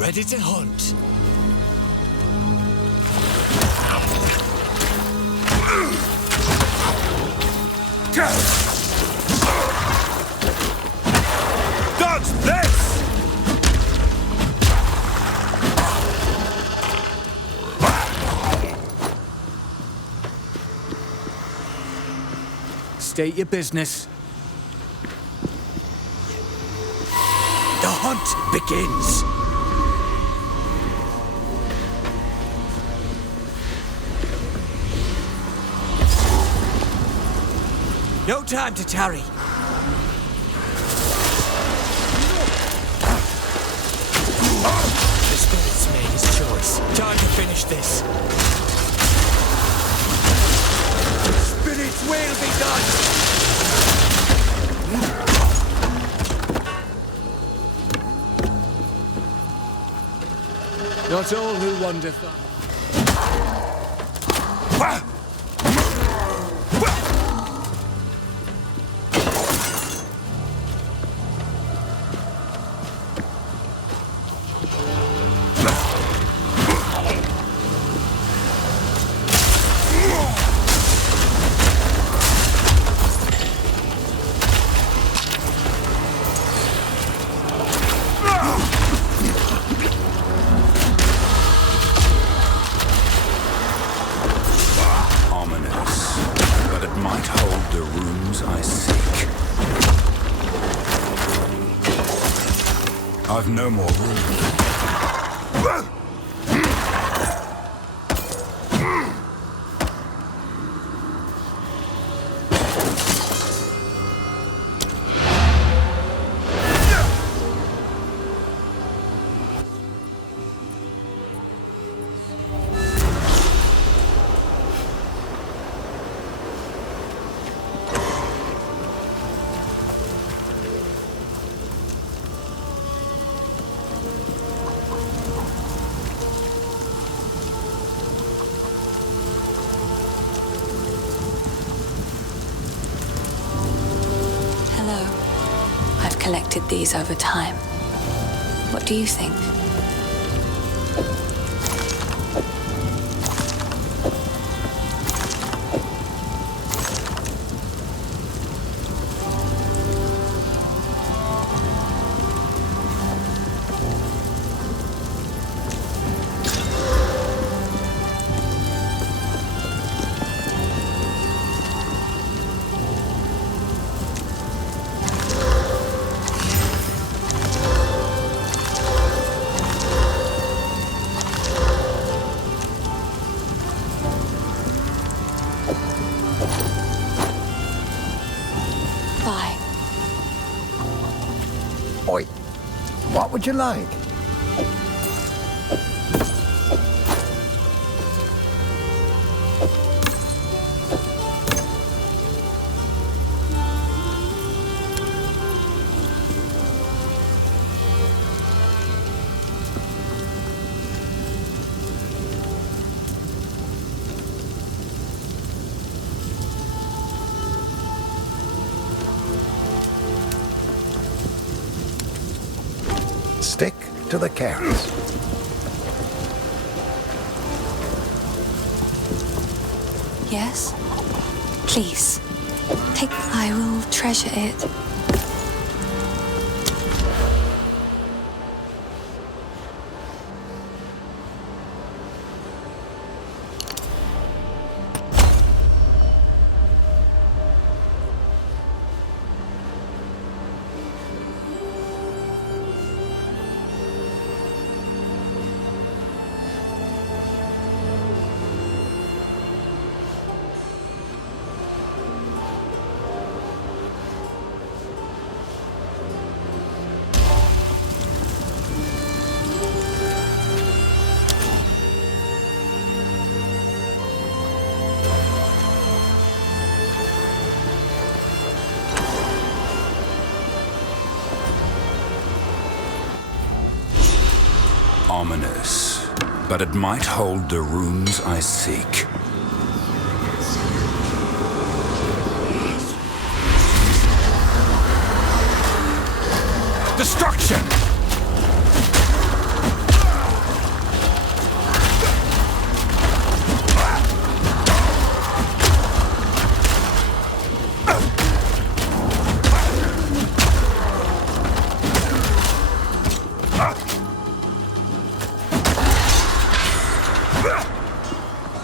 ready to hunt. Dodge this! State your business. The hunt begins. No time to tarry. The spirit's made his choice. Time to finish this. Spirit's will be done. Not all who wander far. I've no more room. Collected these over time. What do you think? Oi, what would you like? Stick to the carrots. Yes? Please. Take. I will treasure it. Ominous, but it might hold the runes I seek. Destruction!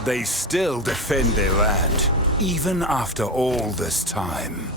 They still defend their land, even after all this time.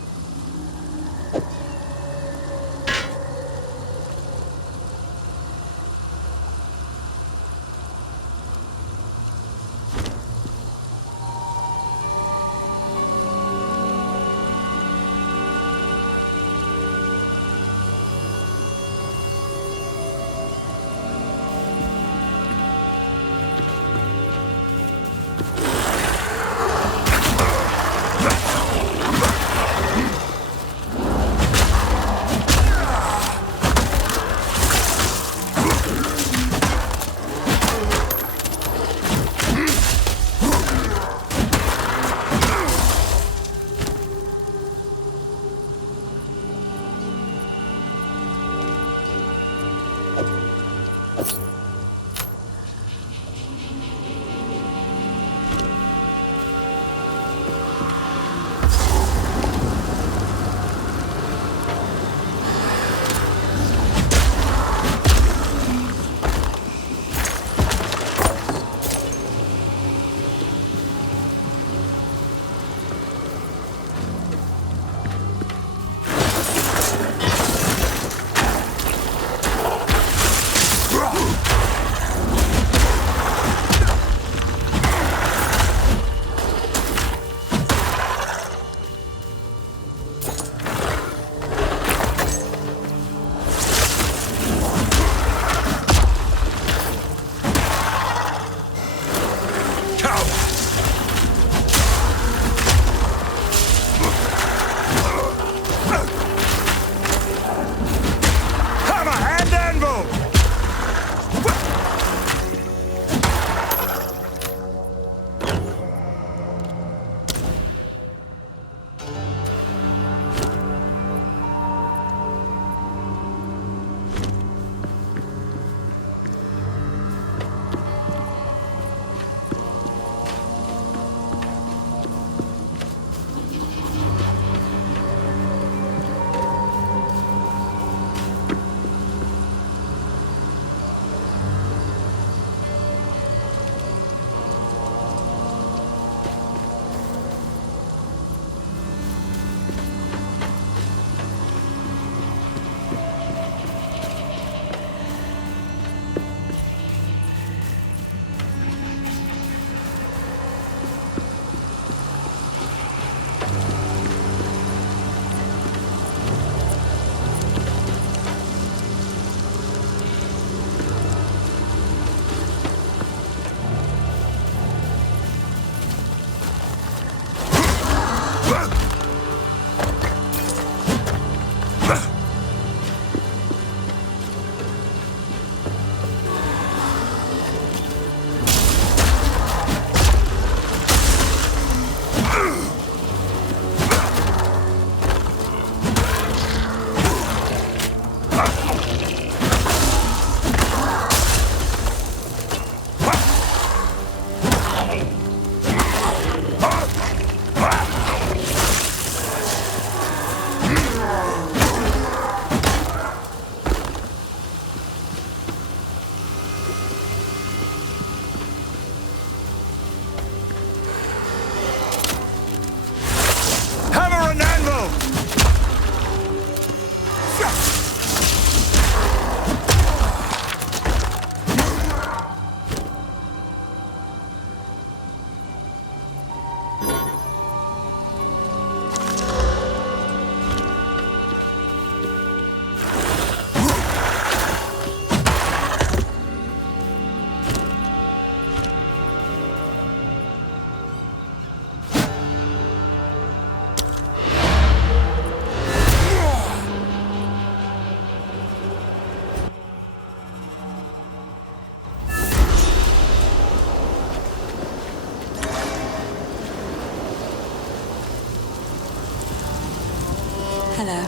Hello.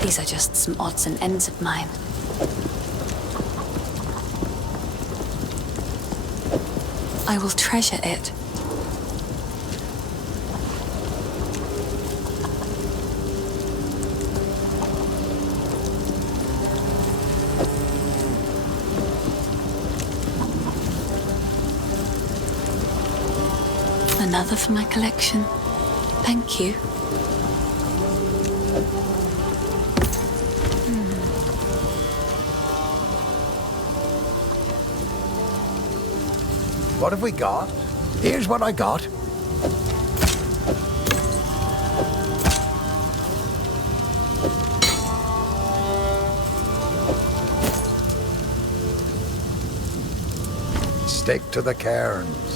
These are just some odds and ends of mine. I will treasure it. Another for my collection. Thank you. What have we got? Here's what I got. Stick to the cairns.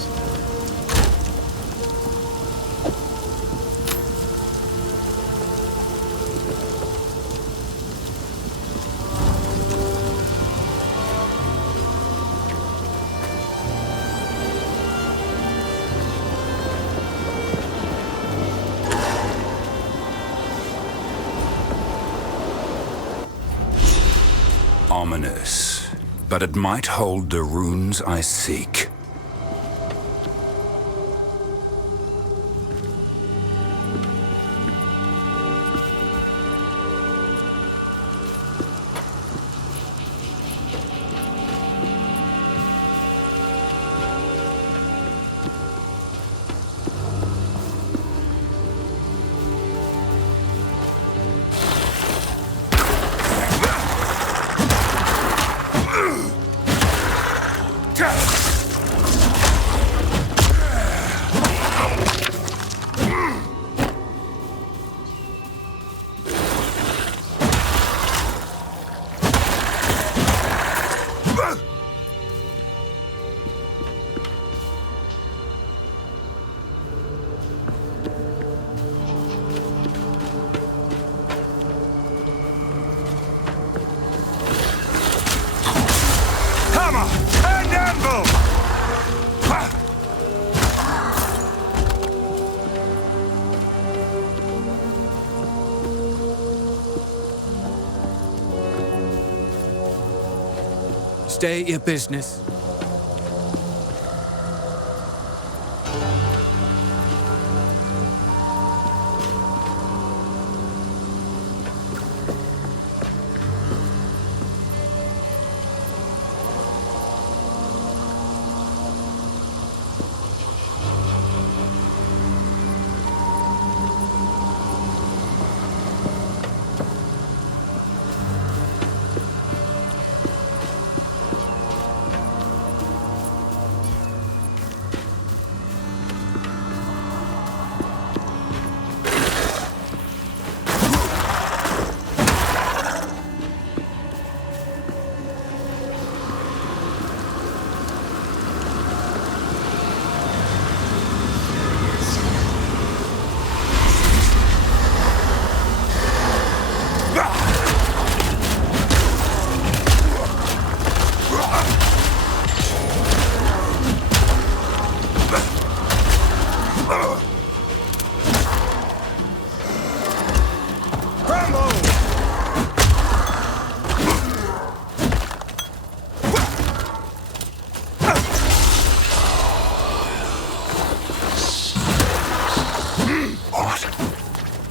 Ominous, but it might hold the runes I seek. Stay at your business.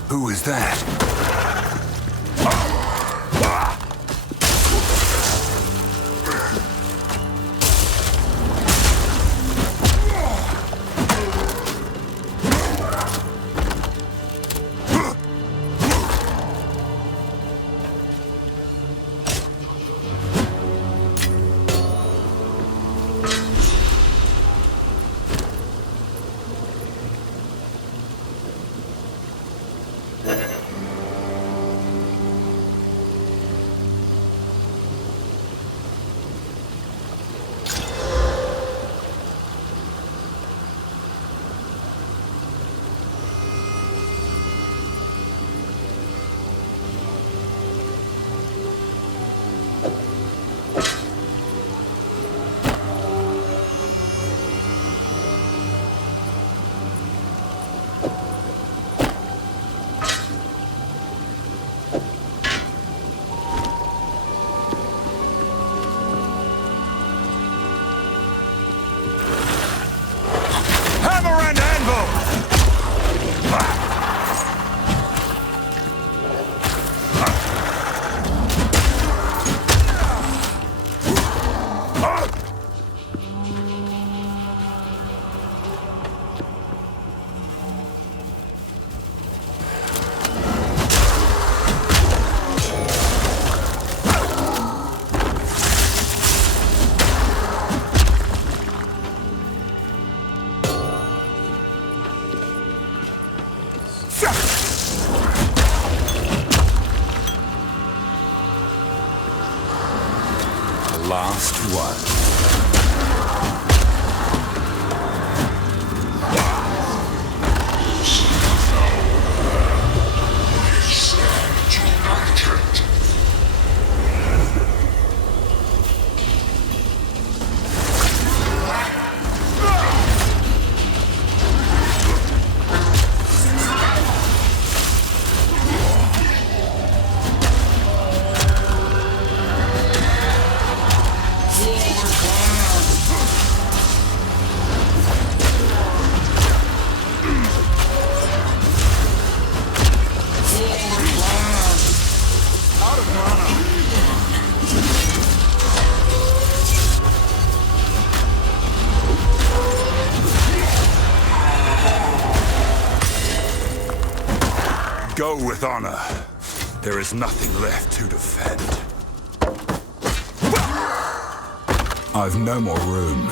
Who is that? last one. Go with honor. There is nothing left to defend. I've no more room.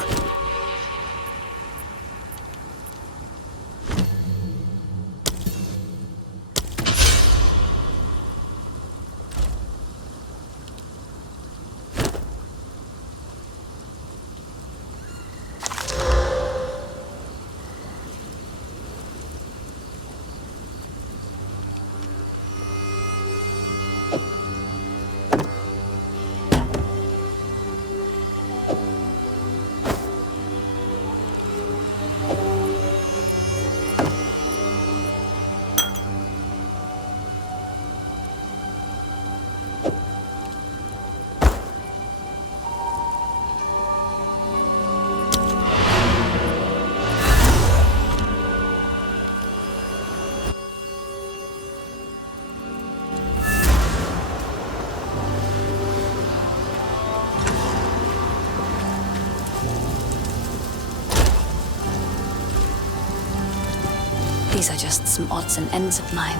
These are just some odds and ends of mine.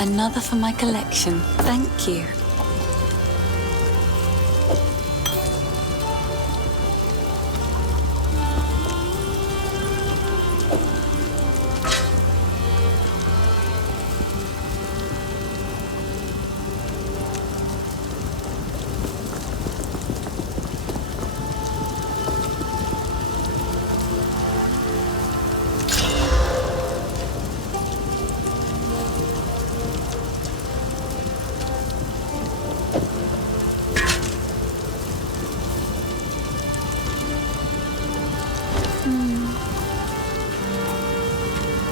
Another for my collection. Thank you.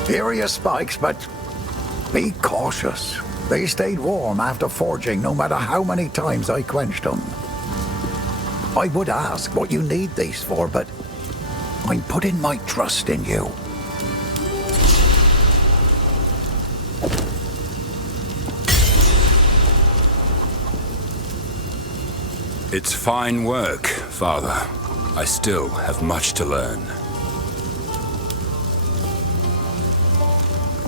Furious spikes, but be cautious. They stayed warm after forging no matter how many times I quenched them. I would ask what you need these for, but I'm putting my trust in you. It's fine work, Father. I still have much to learn.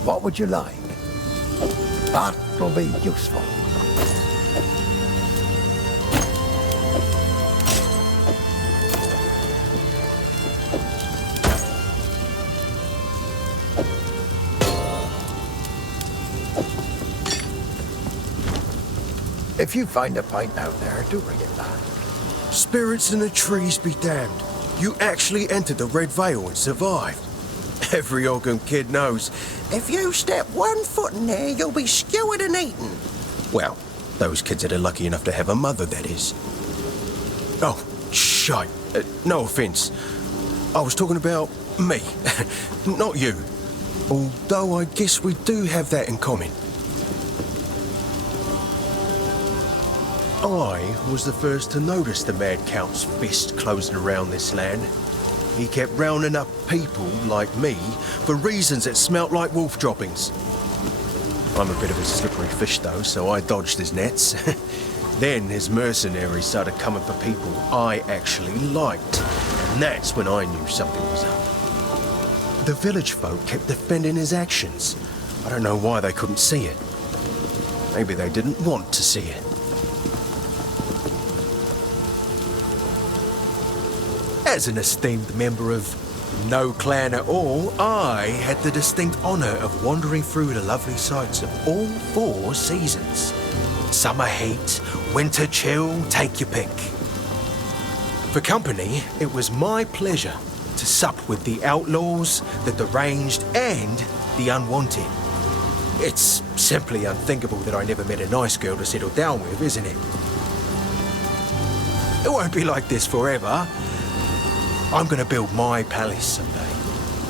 What would you like? That'll be useful. If you find a pint out there, do bring it back. Spirits in the trees be damned. You actually entered the Red Veil and survived. Every Ogham kid knows, if you step 1 foot in there, you'll be skewered and eaten. Well, those kids that are lucky enough to have a mother, that is. Oh, shite. No offence. I was talking about me, not you. Although I guess we do have that in common. I was the first to notice the Mad Count's fist closing around this land. He kept rounding up people like me for reasons that smelt like wolf droppings. I'm a bit of a slippery fish though, so I dodged his nets. Then his mercenaries started coming for people I actually liked. And that's when I knew something was up. The village folk kept defending his actions. I don't know why they couldn't see it. Maybe they didn't want to see it. As an esteemed member of no clan at all, I had the distinct honour of wandering through the lovely sights of all 4 seasons. Summer heat, winter chill, take your pick. For company, it was my pleasure to sup with the outlaws, the deranged, and the unwanted. It's simply unthinkable that I never met a nice girl to settle down with, isn't it? It won't be like this forever. I'm gonna build my palace someday.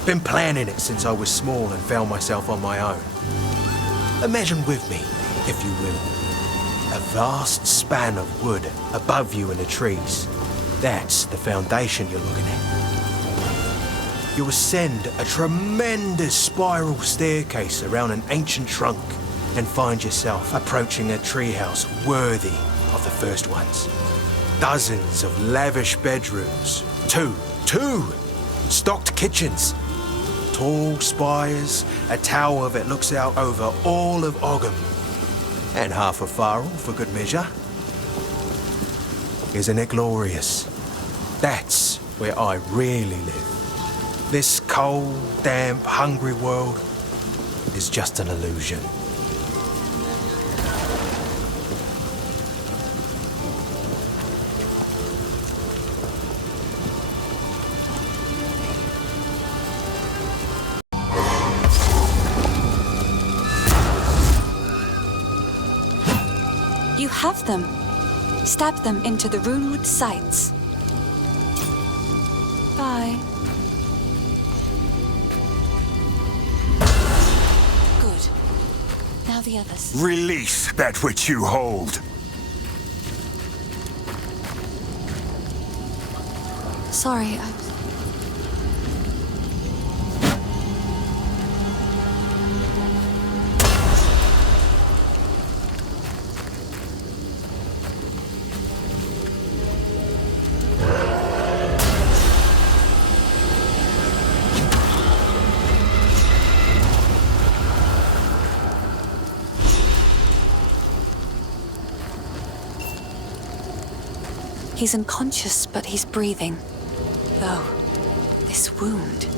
Been planning it since I was small and found myself on my own. Imagine with me, if you will, a vast span of wood above you in the trees. That's the foundation you're looking at. You'll ascend a tremendous spiral staircase around an ancient trunk and find yourself approaching a treehouse worthy of the first ones. Dozens of lavish bedrooms, two stocked kitchens, tall spires, a tower that looks out over all of Ogham, and half a farrel for good measure. Isn't it glorious? That's where I really live. This cold, damp, hungry world is just an illusion. You have them. Stab them into the runewood sights. Bye. Good. Now the others. Release that which you hold. Sorry, He's unconscious, but he's breathing. Though, this wound.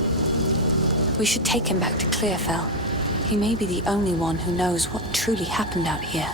We should take him back to Clearfell. He may be the only one who knows what truly happened out here.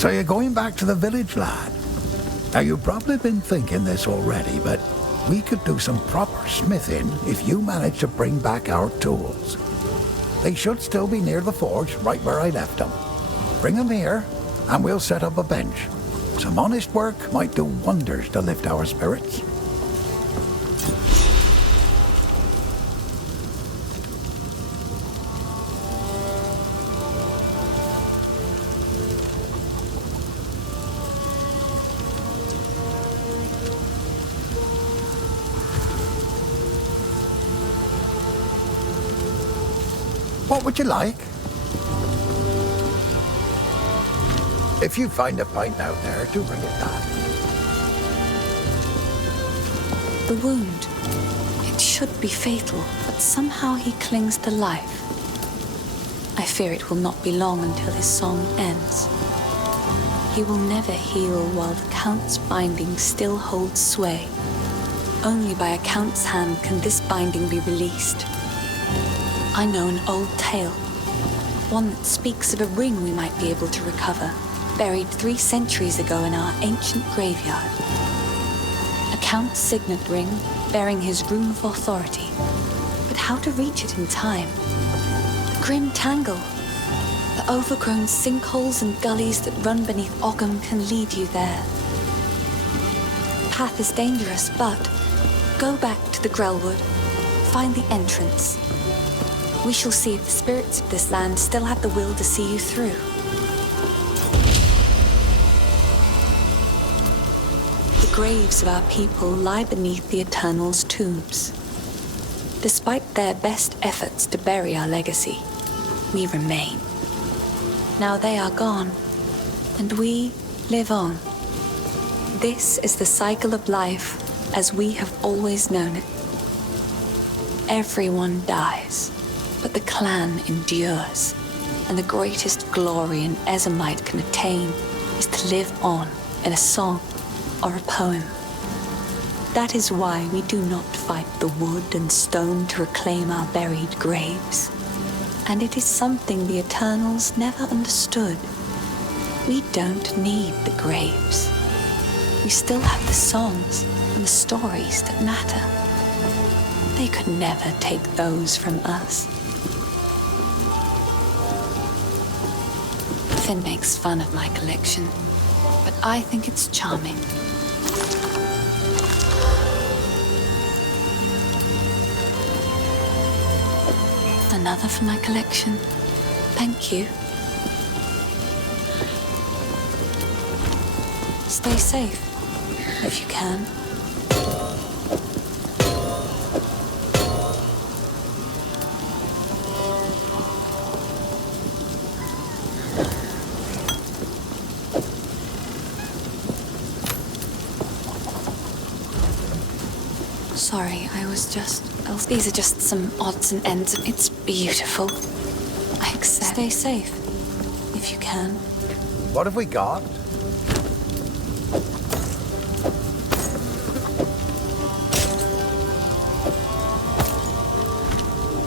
So you're going back to the village, lad? Now, you've probably been thinking this already, but we could do some proper smithing if you manage to bring back our tools. They should still be near the forge, right where I left them. Bring them here, and we'll set up a bench. Some honest work might do wonders to lift our spirits. What would you like? If you find a pint out there, do bring it back. The wound. It should be fatal, but somehow he clings to life. I fear it will not be long until his song ends. He will never heal while the Count's binding still holds sway. Only by a Count's hand can this binding be released. I know an old tale, one that speaks of a ring we might be able to recover, buried 3 centuries ago in our ancient graveyard. A Count's signet ring, bearing his rune of authority. But how to reach it in time? The grim tangle. The overgrown sinkholes and gullies that run beneath Ogham can lead you there. The path is dangerous, but go back to the Grellwood, find the entrance. We shall see if the spirits of this land still have the will to see you through. The graves of our people lie beneath the Eternal's tombs. Despite their best efforts to bury our legacy, we remain. Now they are gone, and we live on. This is the cycle of life as we have always known it. Everyone dies. But the clan endures, and the greatest glory an Ezomite can attain is to live on in a song or a poem. That is why we do not fight the wood and stone to reclaim our buried graves. And it is something the Eternals never understood. We don't need the graves. We still have the songs and the stories that matter. They could never take those from us. Finn makes fun of my collection, but I think it's charming. Another for my collection. Thank you. Stay safe, if you can. Sorry, I was just... These are just some odds and ends. It's beautiful. I accept. Stay safe, if you can. What have we got?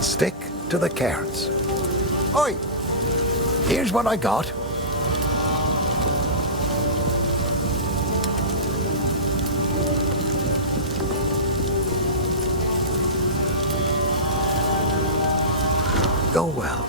Stick to the carrots. Oi! Here's what I got. Go well.